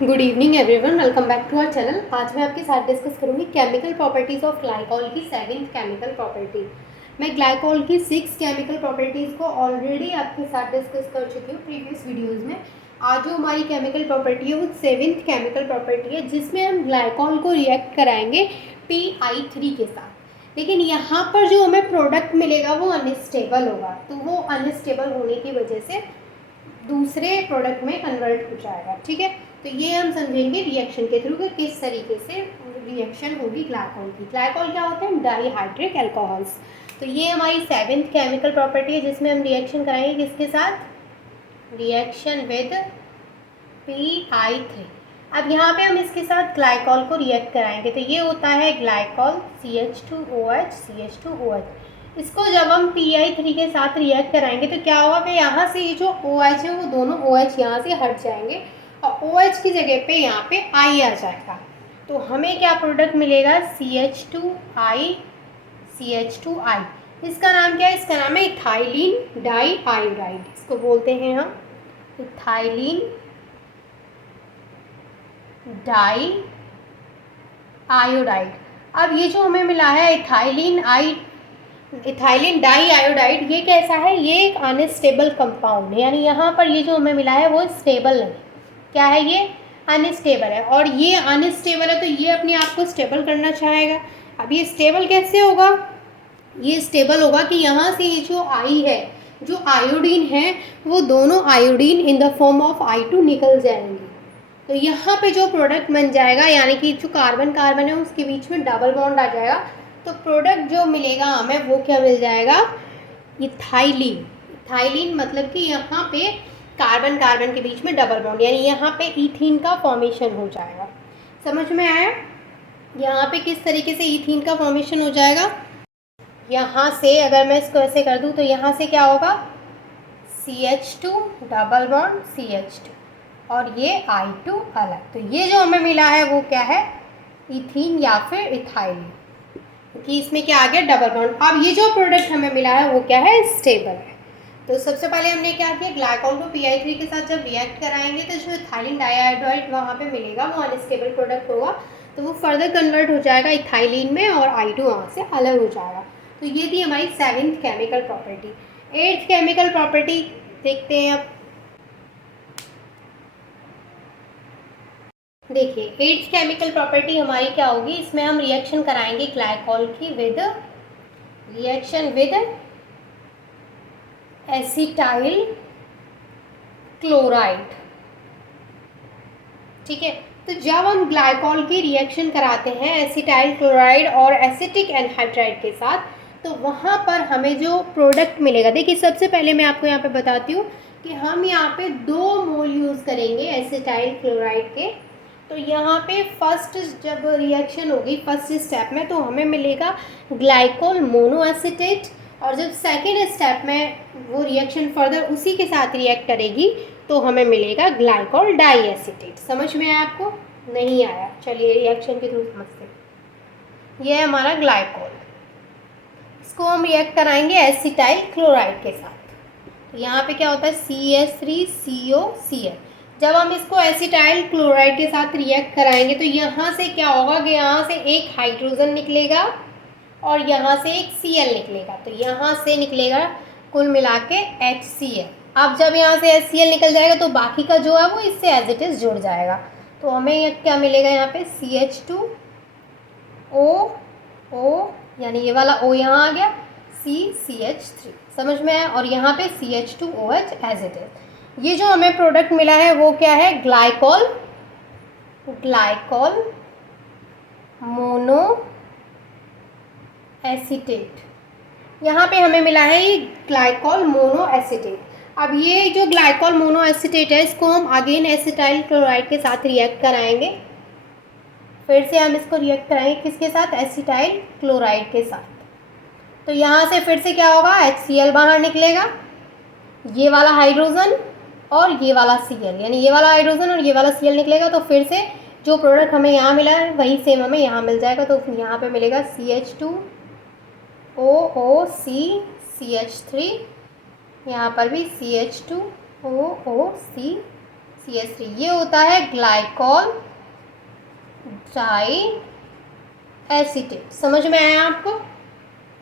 Good evening everyone, welcome back to our channel. आज मैं आपके साथ डिस्कस करूंगी केमिकल प्रॉपर्टीज़ ऑफ ग्लाइकॉल की 7th केमिकल प्रॉपर्टी। मैं ग्लाइकॉल की 6 केमिकल प्रॉपर्टीज़ को ऑलरेडी आपके साथ डिस्कस कर चुकी हूँ प्रीवियस वीडियोस में। आज जो हमारी केमिकल प्रॉपर्टी है वो 7th केमिकल प्रॉपर्टी है, जिसमें हम ग्लाइकॉल को रिएक्ट कराएंगे PI3 के साथ। लेकिन यहाँ पर जो हमें प्रोडक्ट मिलेगा वो अनस्टेबल होगा, तो वो अनस्टेबल होने की वजह से दूसरे प्रोडक्ट में कन्वर्ट हो जाएगा। ठीक है, तो ये हम समझेंगे रिएक्शन के थ्रू कि किस तरीके से रिएक्शन होगी ग्लाइकॉल की। ग्लाइकॉल क्या होते हैं? Dihydric alcohols. तो ये हमारी 7th केमिकल प्रॉपर्टी है, जिसमें हम रिएक्शन कराएंगे किसके साथ? Reaction with PI3। अब यहाँ पे हम इसके साथ ग्लाइकॉल को रिएक्ट कराएंगे, तो ये होता है ग्लाइकॉल CH2OH CH2OH। इसको जब हम PI3 के साथ रिएक्ट कराएंगे तो क्या होगा कि यहाँ से ये जो OH है वो दोनों OH यहाँ से हट जाएंगे और OH की जगह पे यहाँ पे I आ जाएगा। तो हमें क्या प्रोडक्ट मिलेगा? CH2I। इसका नाम क्या है? इसका नाम है इथाइलिन डाई आयोडाइड। इसको बोलते हैं हम इथाइलिन डाई आयोडाइड। अब ये जो हमें मिला है इथाइलिन डाई आयोडाइड, ये कैसा है? ये एक अनस्टेबल कंपाउंड है, यानी यहाँ पर ये जो हमें मिला है वो स्टेबल नहीं। क्या है? ये अनस्टेबल है, और ये अनस्टेबल है तो ये अपने आप को स्टेबल करना चाहेगा। अब ये स्टेबल कैसे होगा? ये स्टेबल होगा कि यहाँ से ये जो आई है, जो आयोडीन है, वो दोनों iodine in the form of I2 निकल जाएंगे। तो यहाँ पे जो प्रोडक्ट बन जाएगा, यानी कि जो कार्बन कार्बन है उसके बीच में डबल बॉन्ड आ जाएगा, तो प्रोडक्ट जो मिलेगा हमें वो क्या मिल जाएगा? इथाइलिन। इथाइलिन मतलब कि यहाँ पे कार्बन कार्बन के बीच में डबल बॉन्ड, यानी यहाँ पे ईथीन का फॉर्मेशन हो जाएगा। समझ में आया? यहाँ पे किस तरीके से ईथीन का फॉर्मेशन हो जाएगा? यहाँ से अगर मैं इसको ऐसे कर दूँ तो यहाँ से क्या होगा? CH2 डबल बॉन्ड CH2 और ये I2 अलग। तो ये जो हमें मिला है वो क्या है? इथीन या फिर इथाइलिन, कि इसमें क्या आ गया? Double bond. अब ये जो प्रोडक्ट हमें मिला है वो क्या है? स्टेबल है। तो सबसे पहले हमने क्या किया? ग्लाइकॉल को PI3 के साथ जब रिएक्ट कराएंगे तो जो इथाइलिन डाइहाइड्राइड वहाँ पे मिलेगा वो अनस्टेबल प्रोडक्ट होगा, तो वो फर्दर कन्वर्ट हो जाएगा इथाइलिन में और I2 वहाँ से अलग हो जाएगा। तो ये थी हमारी 7th chemical property. 8th chemical property देखते हैं। अब देखिए 8th केमिकल प्रॉपर्टी हमारी क्या होगी? इसमें हम रिएक्शन कराएंगे ग्लाइकॉल की विद एसिटाइल क्लोराइड। ठीक है, तो जब हम ग्लाइकॉल की रिएक्शन कराते हैं एसिटाइल क्लोराइड और एसिटिक एनहाइड्राइड के साथ, तो वहाँ पर हमें जो प्रोडक्ट मिलेगा, देखिए सबसे पहले मैं आपको यहाँ पे बताती हूँ कि हम यहाँ पे 2 मोल यूज़ करेंगे एसिटाइल क्लोराइड के। तो यहाँ पे फर्स्ट जब रिएक्शन होगी फर्स्ट स्टेप में, तो हमें मिलेगा ग्लाइकोल मोनोएसिटेट, और जब सेकेंड स्टेप में वो रिएक्शन फर्दर उसी के साथ रिएक्ट करेगी तो हमें मिलेगा ग्लाइकोल डाईएसिटेट। समझ में आया आपको? नहीं आया? चलिए रिएक्शन के थ्रू समझते हैं। ये है हमारा ग्लाइकोल, इसको हम रिएक्ट कराएंगे एसिटाइल क्लोराइड के साथ। तो यहाँ पे क्या होता है? CH3COCl। जब हम इसको एसिटाइल क्लोराइड के साथ रिएक्ट कराएंगे तो यहाँ से क्या होगा कि यहाँ से एक हाइड्रोजन निकलेगा और यहाँ से एक Cl निकलेगा, तो यहाँ से निकलेगा कुल मिला के HCl। अब जब यहाँ से HCl निकल जाएगा तो बाकी का जो है वो इससे एज इट इज़ जुड़ जाएगा, तो हमें क्या मिलेगा? यहाँ पे CH2O, यानी ये वाला O यहाँ आ गया, CH3। समझ में आया? और यहाँ पे CH2OH एज इट इज। ये जो हमें प्रोडक्ट मिला है वो क्या है? Glycol mono acetate. यहाँ पे हमें मिला है ये ग्लाइकोल मोनो एसिटेट। अब ये जो ग्लाइकोल मोनो एसिटेट है इसको हम अगेन एसिटाइल क्लोराइड के साथ रिएक्ट कराएंगे। फिर से हम इसको रिएक्ट कराएंगे किसके साथ? एसिटाइल क्लोराइड के साथ। तो यहाँ से फिर से क्या होगा? HCl बाहर निकलेगा, ये वाला हाइड्रोजन और ये वाला Cl, यानी ये वाला हाइड्रोजन और ये वाला Cl निकलेगा। तो फिर से जो प्रोडक्ट हमें यहाँ मिला है वही सेम हमें यहाँ मिल जाएगा। तो यहाँ पे मिलेगा CH2OOC CH3, यहाँ पर भी CH2OOC CH3 ये होता है ग्लाइकॉल डाई एसीटेट। समझ में आया आपको?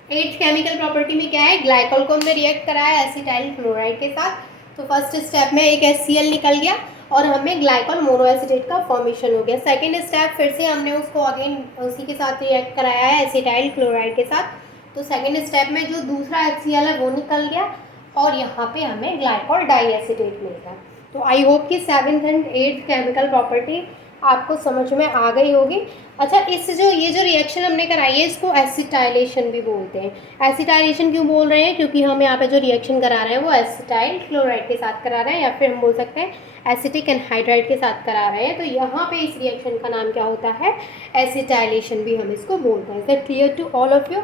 8th केमिकल प्रॉपर्टी में क्या है, ग्लाइकॉल को हमने रिएक्ट कराया एसिटाइल क्लोराइड के साथ, तो फर्स्ट स्टेप में एक HCl निकल गया और हमें ग्लाइकॉल मोनोएसिटेट का फॉर्मेशन हो गया। सेकेंड स्टेप फिर से हमने उसको अगेन उसी के साथ रिएक्ट कराया है एसिटाइल क्लोराइड के साथ, तो सेकेंड स्टेप में जो दूसरा HCl है वो निकल गया और यहाँ पे हमें ग्लाइकॉल डाई एसिटेट मिल गया। तो आई होप कि 7th and 8th chemical property आपको समझ में आ गई होगी। अच्छा, इस जो ये जो रिएक्शन हमने कराई है इसको एसिटाइलेशन भी बोलते हैं। एसिटाइलेशन क्यों बोल रहे हैं? क्योंकि हम यहाँ पे जो रिएक्शन करा रहे हैं वो एसिटाइल क्लोराइड के साथ करा रहे हैं, या फिर हम बोल सकते हैं एसिटिक एनहाइड्राइड के साथ करा रहे हैं। तो यहाँ पे इस रिएक्शन का नाम क्या होता है? एसिटाइलेशन भी हम इसको बोलते हैं। Is that clear to all of you?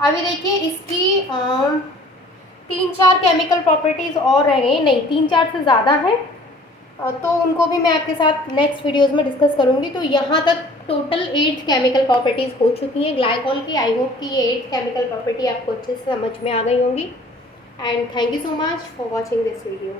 अभी देखिए इसकी 3-4 केमिकल प्रॉपर्टीज़ और रह गई, नहीं 3-4 से ज़्यादा हैं, तो उनको भी मैं आपके साथ नेक्स्ट वीडियोस में डिस्कस करूँगी। तो यहाँ तक टोटल 8 केमिकल प्रॉपर्टीज़ हो चुकी हैं ग्लाइकॉल की। आई होप कि ये 8 केमिकल प्रॉपर्टी आपको अच्छे से समझ में आ गई होंगी। And thank you so much for watching this video.